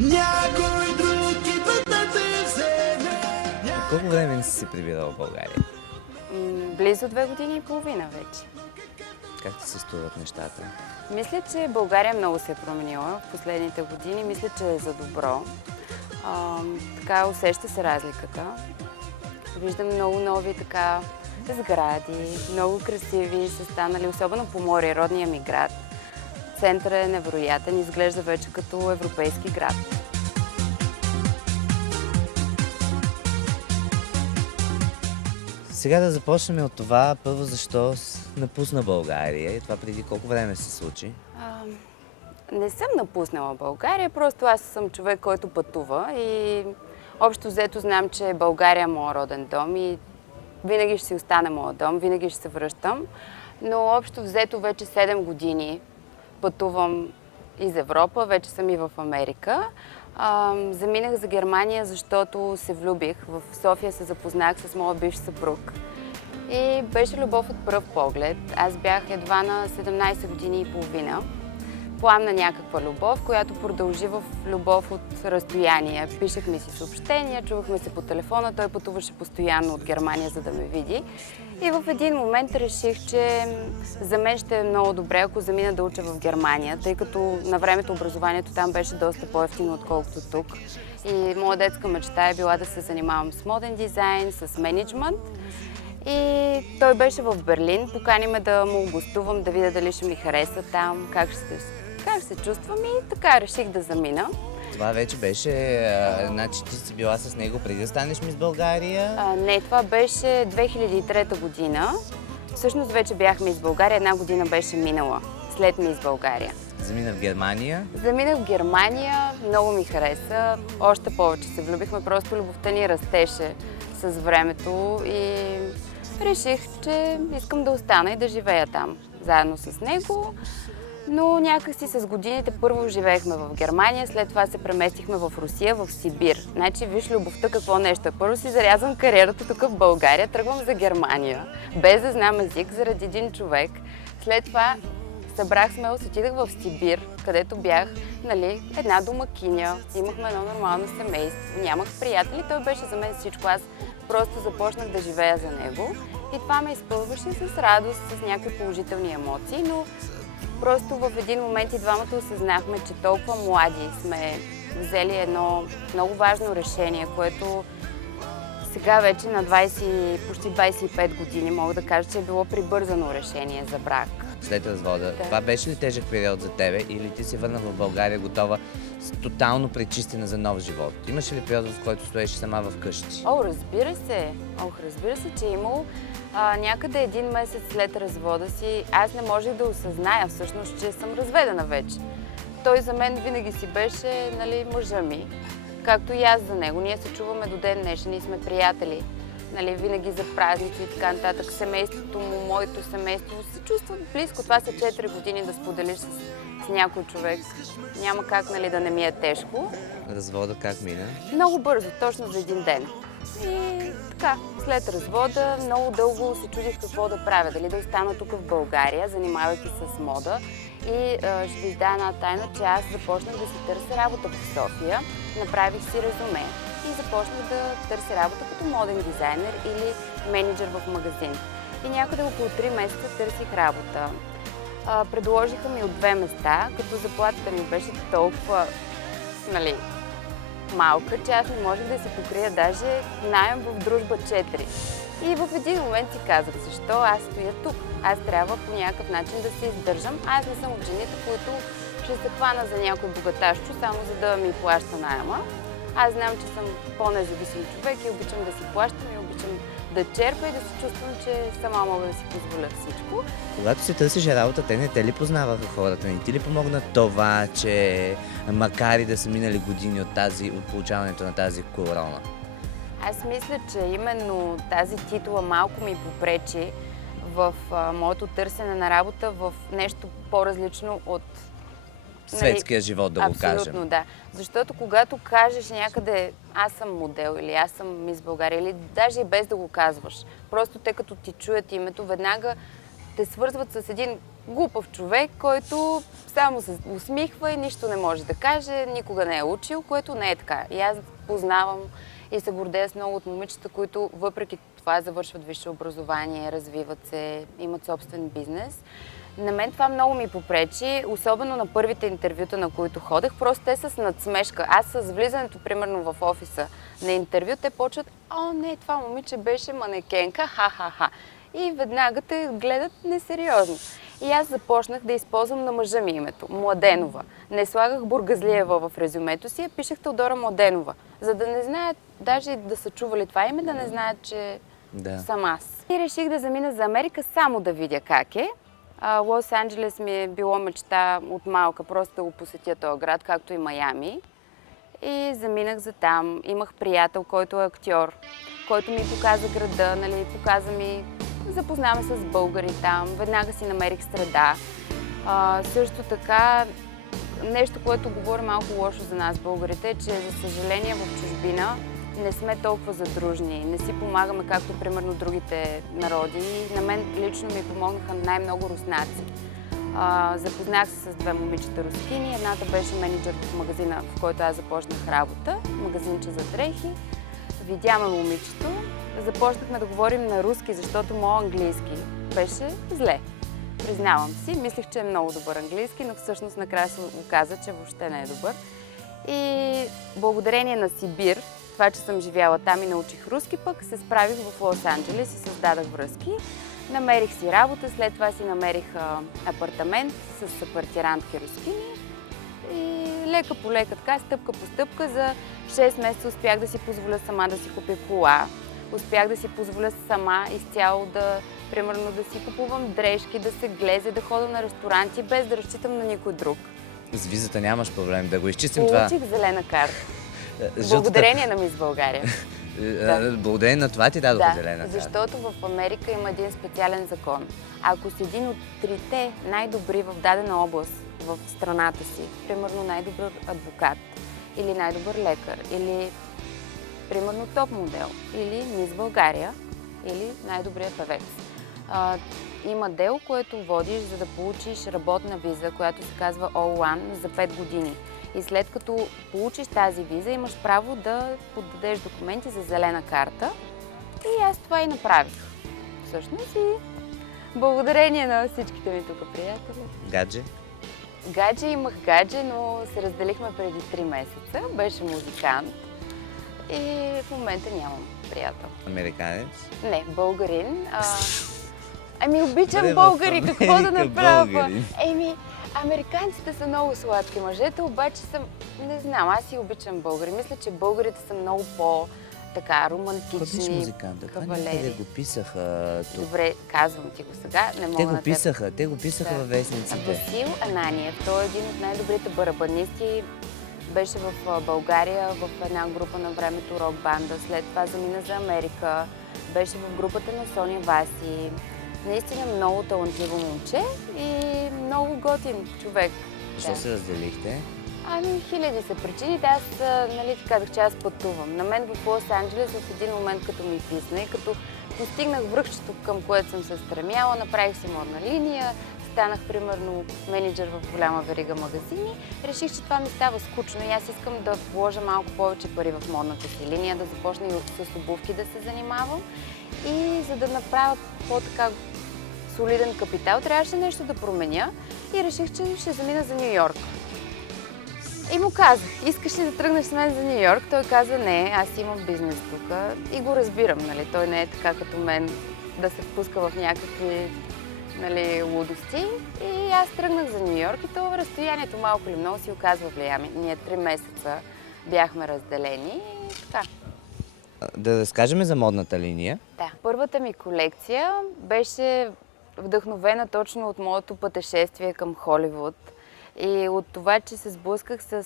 Някой друг идва да те вземе. Колко време не си се прибирала в България? Близо 2 години и половина вече. Как ти се струват нещата? Мисля, че България много се е променила в последните години. Мисля, че е за добро. Така усеща се разликата. Виждам много нови така сгради, много красиви са станали, особено по море, родния ми град. Центърът е невероятен, изглежда вече като европейски град. Сега да започнем от това. Първо, защо напусна България и това преди колко време се случи? Не съм напуснала България, просто аз съм човек, който пътува и общо взето знам, че България е моят роден дом и винаги ще си остане моят дом, винаги ще се връщам. Но общо взето вече 7 години пътувам из Европа, вече съм и в Америка. Заминах за Германия, защото се влюбих. В София се запознах с моя бивш съпруг. И беше любов от пръв поглед. Аз бях едва на 17 години и половина. Пламна някаква любов, която продължи в любов от разстояние. Пишехме си съобщения, чувахме се по телефона, той пътуваше постоянно от Германия, за да ме види. И в един момент реших, че за мен ще е много добре, ако замина да уча в Германия, тъй като на времето образованието там беше доста по-евтино, отколкото тук. И моя детска мечта е била да се занимавам с моден дизайн, с мениджмънт. И той беше в Берлин, покани ме да му гостувам, да видя дали ще ми хареса там, как ще се чувствам и така реших да замина. Това вече беше, значи ти си била с него преди да станеш мис България? Не, това беше 2003 година. Всъщност вече бях мис България, 1 година беше минала след мис България. Замина в Германия? Заминах в Германия, много ми хареса, още повече се влюбихме, просто любовта ни растеше с времето и реших, че искам да остана и да живея там, заедно с него. Но някакси с годините първо живеехме в Германия, след това се преместихме в Русия, в Сибир. Значи, виж любовта какво нещо е. Първо си зарязвам кариерата тук в България, тръгвам за Германия, без да знам език, заради един човек. След това събрах смелост, отидах в Сибир, където бях, една домакиня, имахме едно нормално семейство, нямах приятели, той беше за мен всичко. Аз просто започнах да живея за него и това ме изпълваше с радост, с някакви положителни емоции, но просто в един момент и двамата осъзнахме, че толкова млади сме взели едно много важно решение, което сега вече на 20, почти 25 години мога да кажа, че е било прибързано решение за брак. След развода. Да. Това беше ли тежък период за тебе или ти се върна в България готова, тотално пречистена за нов живот? Имаше ли период, в който стоеше сама вкъщи? Разбира се. Разбира се, че е имало. Някъде 1 месец след развода си, аз не можех да осъзная всъщност, че съм разведена вече. Той за мен винаги си беше, мъжа ми. Както и аз за него. Ние се чуваме до ден днешен и сме приятели. Винаги за празници и така нататък. Семейството му, моето семейство се чувстват близко. Това са 4 години да споделиш с някой човек. Няма как да не ми е тежко. Развода как мина? Много бързо, точно за 1 ден. И така, след развода много дълго се чудих какво да правя. Дали да остана тук в България, занимавайки с мода. И ще ви издая една тайна, че аз започнах да си търся работа в София. Направих си резюме и започнах да търся работа като моден дизайнер или менеджер в магазин. И някъде около 3 месеца търсих работа. Предложиха ми от 2 места, като заплатата ми беше толкова, малка, че аз не можех да си покрия даже наем в Дружба 4. И в един момент си казах, защо аз стоя тук? Аз трябва по някакъв начин да се издържам. Аз не съм от жените, които ще се хвана за някой богаташчо, само за да ми плаща наема. Аз знам, че съм по-независим човек и обичам да си плащам и обичам да черпя и да се чувствам, че сама мога да си позволя всичко. Когато се търсиш работа, те не те ли познаваха хората? Не ти ли помогна това, че макар и да са минали години от получаването на тази корона? Аз мисля, че именно тази титла малко ми попречи в моето търсене на работа в нещо по-различно от светския живот, да го кажем. Абсолютно, да. Защото когато кажеш някъде аз съм модел или аз съм мис България, или даже и без да го казваш, просто те като ти чуят името, веднага те свързват с един глупав човек, който само се усмихва и нищо не може да каже, никога не е учил, което не е така. И аз познавам и се гордея с много от момичета, които въпреки това завършват висше образование, развиват се, имат собствен бизнес. На мен това много ми попречи, особено на първите интервюта, на които ходех. Просто те са с надсмешка. Аз с влизането, примерно в офиса на интервю, те почват: "О, не, това момиче беше манекенка, ха-ха-ха." И веднага те гледат несериозно. И аз започнах да използвам на мъжа ми името – Младенова. Не слагах Бургазлиева в резюмето си, а пишех Теодора Младенова. За да не знаят, даже и да са чували това име, да не знаят, че съм аз. И реших да замина за Америка само да видя как е. Лос-Анджелес ми е било мечта от малка, просто да го посетя този град, както и Майами. И заминах за там. Имах приятел, който е актьор, който ми показа града, нали, показа ми, запознаваме с българи там, веднага си намерих среда. Също така, нещо, което говори малко лошо за нас, българите, е, че за съжаление в чужбина не сме толкова задружни, не си помагаме както примерно другите народи. И на мен лично ми помогнаха най-много руснаци. Запознах се с две момичета рускини. Едната беше мениджър в магазина, в който аз започнах работа, магазинче за дрехи. Видяме момичето, започнахме да говорим на руски, защото моят английски беше зле. Признавам си, мислех, че е много добър английски, но всъщност накрая се оказа, че въобще не е добър. И благодарение на Сибир, това, че съм живяла там и научих руски, пък се справих в Лос-Анджелес и създадах връзки. Намерих си работа, след това си намерих апартамент с квартирантки рускини. И лека по лека, така, стъпка по стъпка, за 6 месеца успях да си позволя сама да си купя кола. Успях да си позволя сама изцяло примерно да си купувам дрежки, да се глезе, да ходя на ресторанти, без да разчитам на никой друг. С визата нямаш проблем, да го изчистим това. Получих зелена карта. Благодарение на Мис България. Благодарение на това ти дадоха зелена карта. Защото в Америка има един специален закон. Ако си един от трите най-добри в дадена област в страната си, примерно най-добър адвокат, или най-добър лекар, или примерно топ модел, или Мис България, или най-добрият певец. Има дело, което водиш, за да получиш работна виза, която се казва O1 за 5 години. И след като получиш тази виза, имаш право да подадеш документи за зелена карта. И аз това и направих. Всъщност и благодарение на всичките ми тук приятели. Гадже? Гадже, имах гадже, но се разделихме преди 3 месеца. Беше музикант. И в момента нямам приятел. Американец? Не, българин. Ами обичам българи, какво да направя? Американците са много сладки, мъжете обаче са, не знам, аз си обичам българи. Мисля, че българите са много по-така романтични, Ходиш музиканта, това някъде го писаха. Добре, казвам ти го сега, не мога те го писаха във вестниците. Васил Ананиев, той е един от най-добрите барабанисти. Беше в България в една група на времето рок банда, след това замина за Америка, беше в групата на Соня Васи. Наистина много талантливо момче и много готин човек. Защо се разделихте? Ами, хиляди са причините. Аз, нали ти казах, че аз пътувам. На мен в Лос-Анджелес в един момент, като ми писна и като постигнах връхчето, към което съм се стремяла, направих си модна линия, станах примерно менеджер в голяма верига магазини, реших, че това ми става скучно и аз искам да вложа малко повече пари в модната си линия, да започна и с обувки да се занимавам. И за да направя по-така солиден капитал, трябваше нещо да променя и реших, че ще замина за Ню Йорк. И му казах: искаш ли да тръгнеш с мен за Ню Йорк? Той каза: не, аз имам бизнес тук и го разбирам, нали? Той не е така като мен да се впуска в някакви, нали, лудости. И аз тръгнах за Ню Йорк и това разстоянието малко или много си оказва влияние. Ние 3 месеца бяхме разделени и така. Да разкажем за модната линия. Да. Първата ми колекция беше вдъхновена точно от моето пътешествие към Холивуд и от това, че се сблъсках с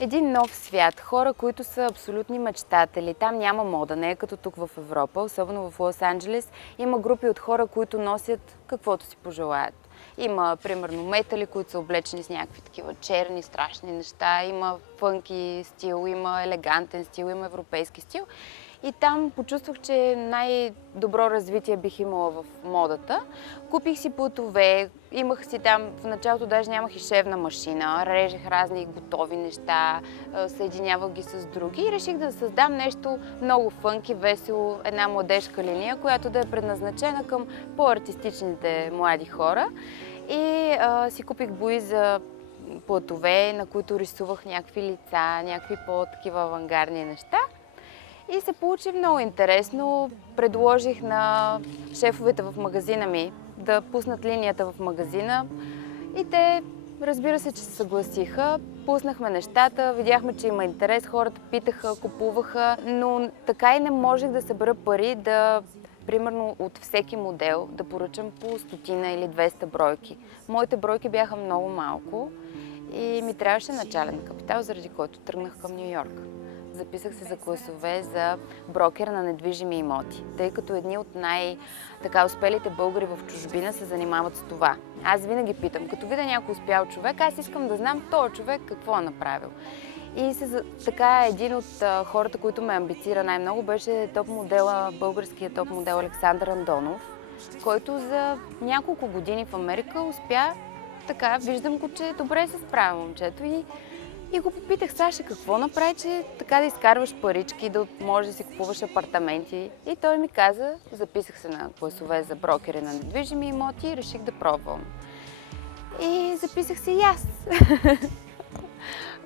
един нов свят. Хора, които са абсолютни мечтатели. Там няма мода, не е като тук в Европа, особено в Лос-Анджелес. Има групи от хора, които носят каквото си пожелаят. Има, примерно, метали, които са облечени с някакви такива черни, страшни неща. Има фънки стил, има елегантен стил, има европейски стил. И там почувствах, че най-добро развитие бих имала в модата. Купих си платове, имах си там, в началото даже нямах и шевна машина, режех разни готови неща, съединявах ги с други и реших да създам нещо много фънки, весело, една младежка линия, която да е предназначена към по-артистичните млади хора. И си купих бои за платове, на които рисувах някакви лица, някакви по-такива авангардни неща. И се получи много интересно. Предложих на шефовете в магазина ми да пуснат линията в магазина и те, разбира се, че се съгласиха. Пуснахме нещата, видяхме, че има интерес, хората питаха, купуваха, но така и не можех да събера пари да, примерно от всеки модел, да поръчам по 100 или 200 бройки. Моите бройки бяха много малко и ми трябваше начален капитал, заради който тръгнах към Ню Йорк. Записах се за класове за брокер на недвижими имоти, тъй като едни от най-успелите българи в чужбина се занимават с това. Аз винаги питам, като видя някой успял човек, аз искам да знам този човек какво е направил. И така един от хората, които ме амбицира най-много, беше топ-модела, българският топ-модел Александър Андонов, който за няколко години в Америка успя, така, виждам го, че добре се справя момчето и го попитах, Саша, какво направи, че така да изкарваш парички, да можеш да си купуваш апартаменти. И той ми каза, записах се на класове за брокери на недвижими имоти и реших да пробвам. И записах се и аз.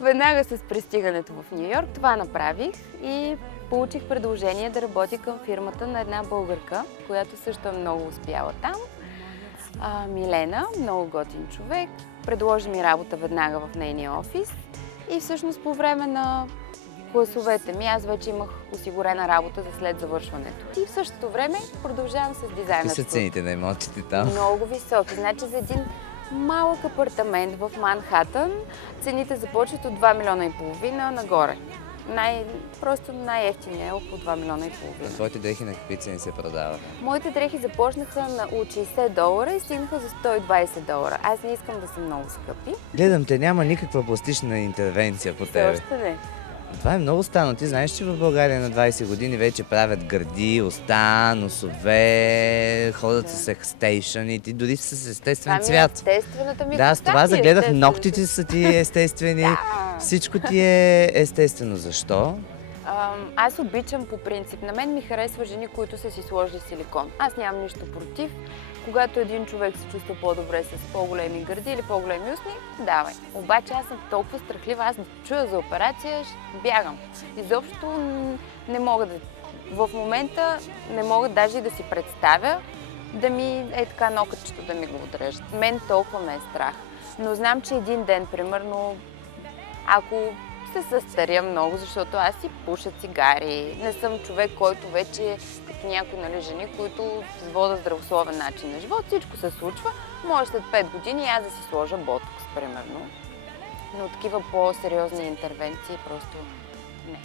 Веднага с пристигането в Ню Йорк това направих и получих предложение да работя към фирмата на една българка, която също е много успяла там. Милена, много готин човек, предложи ми работа веднага в нейния офис и всъщност по време на класовете ми аз вече имах осигурена работа за след завършването. И в същото време продължавам с дизайнерството. Какви са цените на имотите там? Много високи. Значи за един малък апартамент в Манхатън цените започват от 2 милиона и половина нагоре. Просто най-евтиният е около 2 милиона и половина. Твоите дрехи на какви цени се продаваха? Моите дрехи започнаха от $60 и стигнаха за $120. Аз не искам да са много скъпи. Гледам те, няма никаква пластична интервенция по Все тебе. още не. Това е много странно. Ти знаеш, че в България на 20 години вече правят гърди, уста, носове, ходят с екстейшън и ти дори с естествен цвят. Естествената ми Да, с това загледах, естествено. ногтите са ти естествени, всичко ти е естествено. Защо? Аз обичам по принцип. На мен ми харесва жени, които са си сложили силикон. Аз нямам нищо против. Когато един човек се чувства по-добре с по-големи гърди или по-големи устни, давай. Обаче аз съм толкова страхлива, аз да чуя за операция, бягам. Изобщо не мога да... В момента не мога даже и да си представя да ми е така нокътчето да ми го отрежат. Мен толкова ме е страх. Но знам, че един ден, примерно, ако се състаря много, защото аз си пуша цигари. Не съм човек, който вече като някои жени, които водят здравословен начин на живот. Всичко се случва. Може след 5 години аз да си сложа ботокс, примерно. Но такива по-сериозни интервенции просто не.